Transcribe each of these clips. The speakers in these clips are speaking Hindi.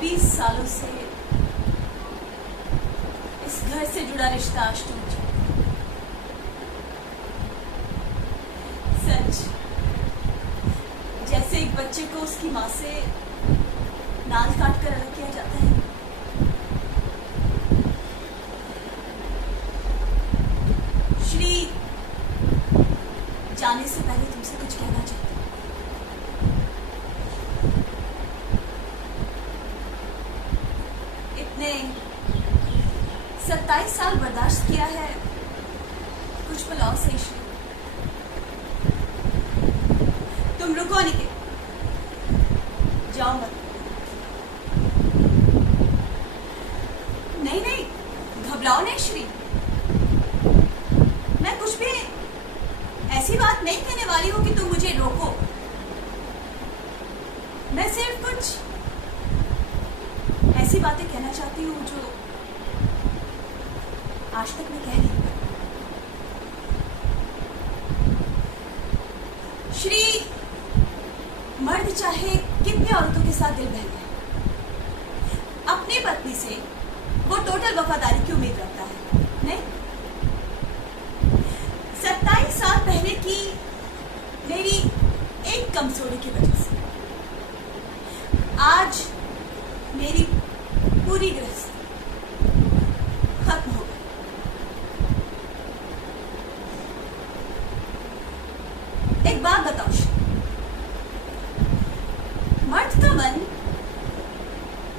20 सालों से इस घर से जुड़ा रिश्ता आज टूट जाए। सच, जैसे एक बच्चे को उसकी माँ से नाल काट कर अलग किया जाता है। श्री, जाने से पहले तुमसे कुछ कहना चाहती हूँ। इतने 27 साल बर्दाश्त किया है, कुछ पल और सही श्री। तुम रुको नहीं, जाओ मत। नहीं नहीं, घबराओ नहीं श्री, मैं कुछ भी ऐसी बात नहीं कहने वाली हूं कि तुम मुझे रोको। मैं सिर्फ कुछ ऐसी बातें कहना चाहती हूँ जो आज तक मैं कह नहीं पाई। श्री, मर्द चाहे कितने औरतों के साथ दिल बहल जाए, अपनी पत्नी से वो टोटल वफादारी की उम्मीद रखता है, नहीं? 27 साल पहले की मेरी एक कमजोरी की वजह से आज मेरी पूरी गृहस्थी खत्म हो गई। एक बात बताओ, मर्द का मन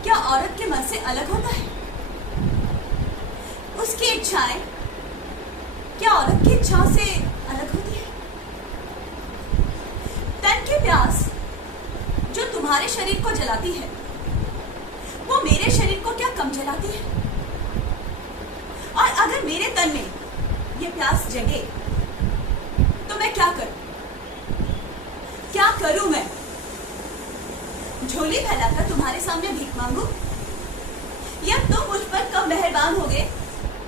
क्या औरत के मन से अलग होता है? उसकी इच्छाएं क्या औरत की इच्छाओं से अलग होती है? तन की प्यास जो तुम्हारे शरीर को जलाती है, वो मेरे शरीर को क्या कम जलाती है? और अगर मेरे तन में ये प्यास जगे तो मैं क्या करूं? क्या करूं मैं? झोली फैलाकर तुम्हारे सामने भीख मांगू, या तुम मुझ पर कब मेहरबान होगे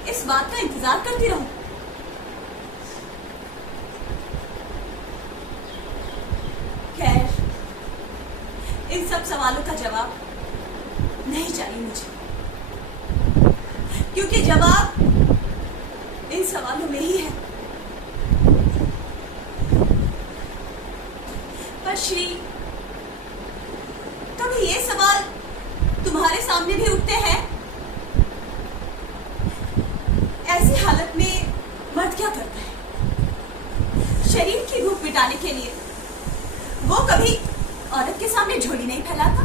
इस बात का इंतजार करती रहूं? खैर, इन सब सवालों का जवाब नहीं चाहिए मुझे, क्योंकि जवाब इन सवालों में ही है। पर श्री, कभी ये सवाल तुम्हारे सामने भी उठते हैं, ऐसी हालत में मर्द क्या करता है? शरीर की भूख मिटाने के लिए वो कभी औरत के सामने झोली नहीं फैलाता।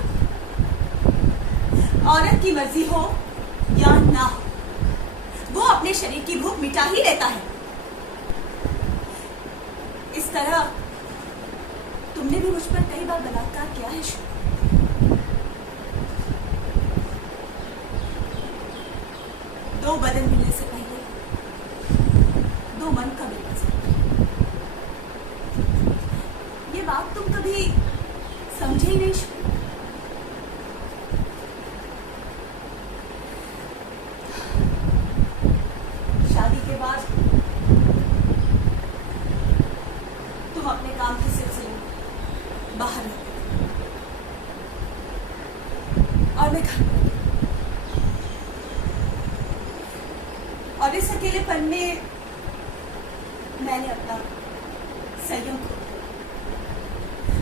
औरत की मर्जी हो या ना हो, वो अपने शरीर की भूख मिटा ही लेता है। इस तरह तुमने भी मुझ पर कई बार बलात्कार किया है। दो बदन मिलने से पहले दो मन का मिलना जरूरी है। ये बात तुम कभी समझे ही नहीं। शादी के बाद तुम अपने काम के सिलसिले में बाहर रहते और मैं घर पर, और इस अकेलेपन में मैंने अपना संयम खो दिया,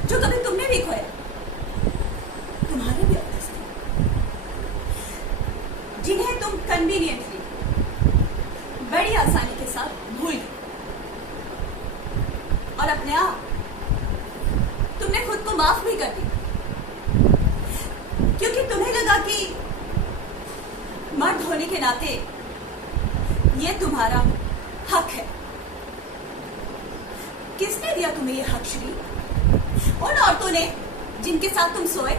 जो कभी तुमने भी खोया। तुम्हारे भी अवदस थे, जिन्हें तुम कन्वीनियंटली बड़ी आसानी के साथ भूल गए, और अपने आप तुमने खुद को माफ भी कर दिया, क्योंकि तुम्हें लगा कि मर्द होने के नाते ये तुम्हारा हक है। किसने दिया तुम्हें ये हक श्री? उन औरतों ने जिनके साथ तुम सोए।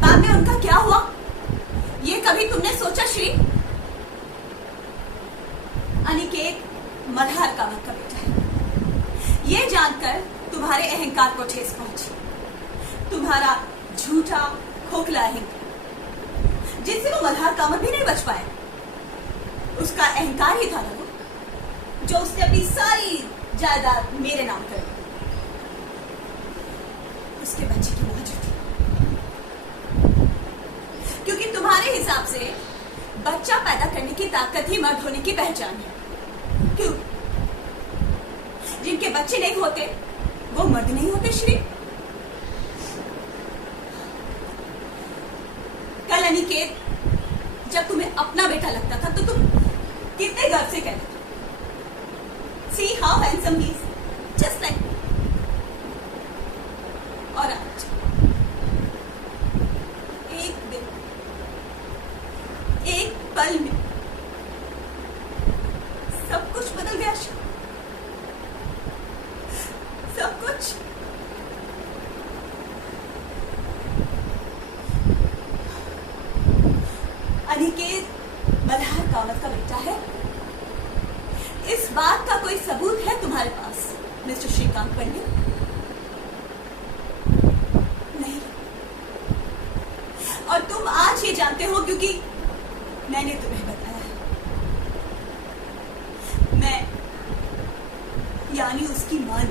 बाद में उनका क्या हुआ, ये कभी तुमने सोचा श्री? अनिकेत मल्हार कामत का बेटा है, ये जानकर तुम्हारे अहंकार को ठेस पहुंची। तुम्हारा झूठा खोखला अहंकार, जिससे वो मल्हार कामत भी नहीं बच पाया। उसका अहंकार ही था ना वो, जो उसने अपनी सारी जायदाद मेरे नाम कर दी। उसके बच्चे की मौत थी, हिसाब से बच्चा पैदा करने की ताकत ही मर्द होने की पहचान है। क्यों? जिनके बच्चे नहीं होते वो मर्द नहीं होते श्री। कल अनिकेत, जब तुम्हें अपना बेटा लगता था तो तुम कितने गर्व से कहते थे, See how handsome he is, just like me. और आज एक दिन, एक पल में सब कुछ बदल गया। सब कुछ। अनिकेत मल्हार कामत का बेटा है। इस बात का कोई सबूत है तुम्हारे पास मिस्टर श्रीकांत पंडित? नहीं। और तुम आज ये जानते हो क्योंकि मैंने तुम्हें बताया है। मैं यानी उसकी मां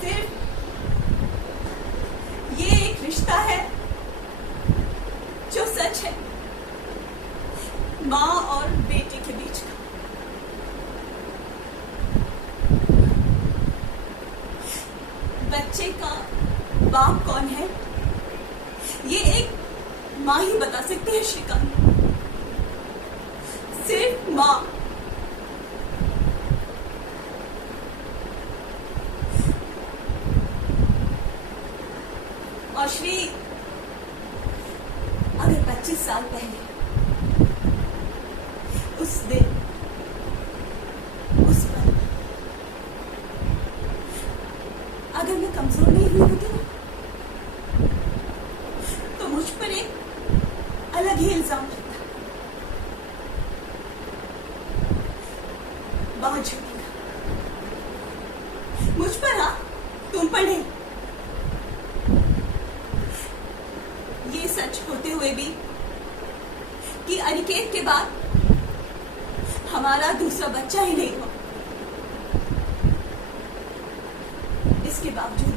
सिर्फ ये एक रिश्ता है जो सच है, माँ और बेटे के बीच का। बच्चे का बाप कौन है ये एक माँ ही बता सकती है श्रीकांत। सिर्फ माँ। और श्री, अगर 25 साल पहले उस दिन, उस पल, अगर मैं कमजोर नहीं हुई होती ना, तो मुझ पर एक अलग ही इल्जाम लगता। बहुत झूठी मुझ पर। हाँ, तुम पर नहीं। ये सच होते हुए भी कि अनिकेत के बाद हमारा दूसरा बच्चा ही नहीं हुआ। इसके बावजूद भी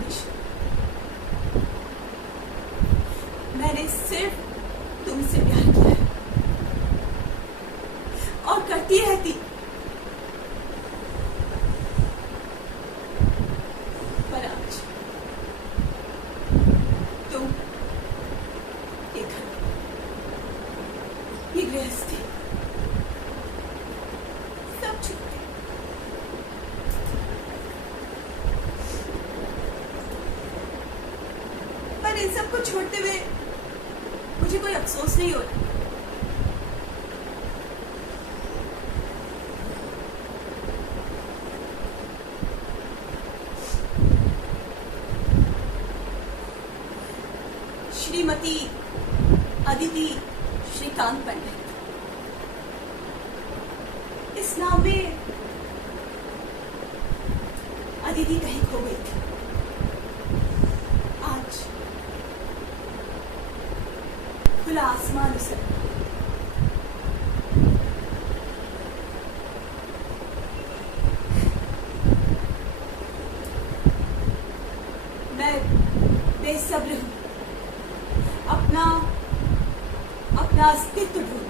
मैंने सिर्फ तुमसे प्यार किया है और करती रहती। पर आज तुम, ये घर, ये गृहस्थी सब छूट गए। पर इन सब को छोड़ते हुए मुझे कोई अफसोस नहीं हो रहा। श्रीमती अदिति श्रीकांत पंडित, इस नाम में अदिति कहीं खो गई थी। आज खुला आसमान उसे मैं बेसब्र हूं अपना अस्तित्व ढूंढ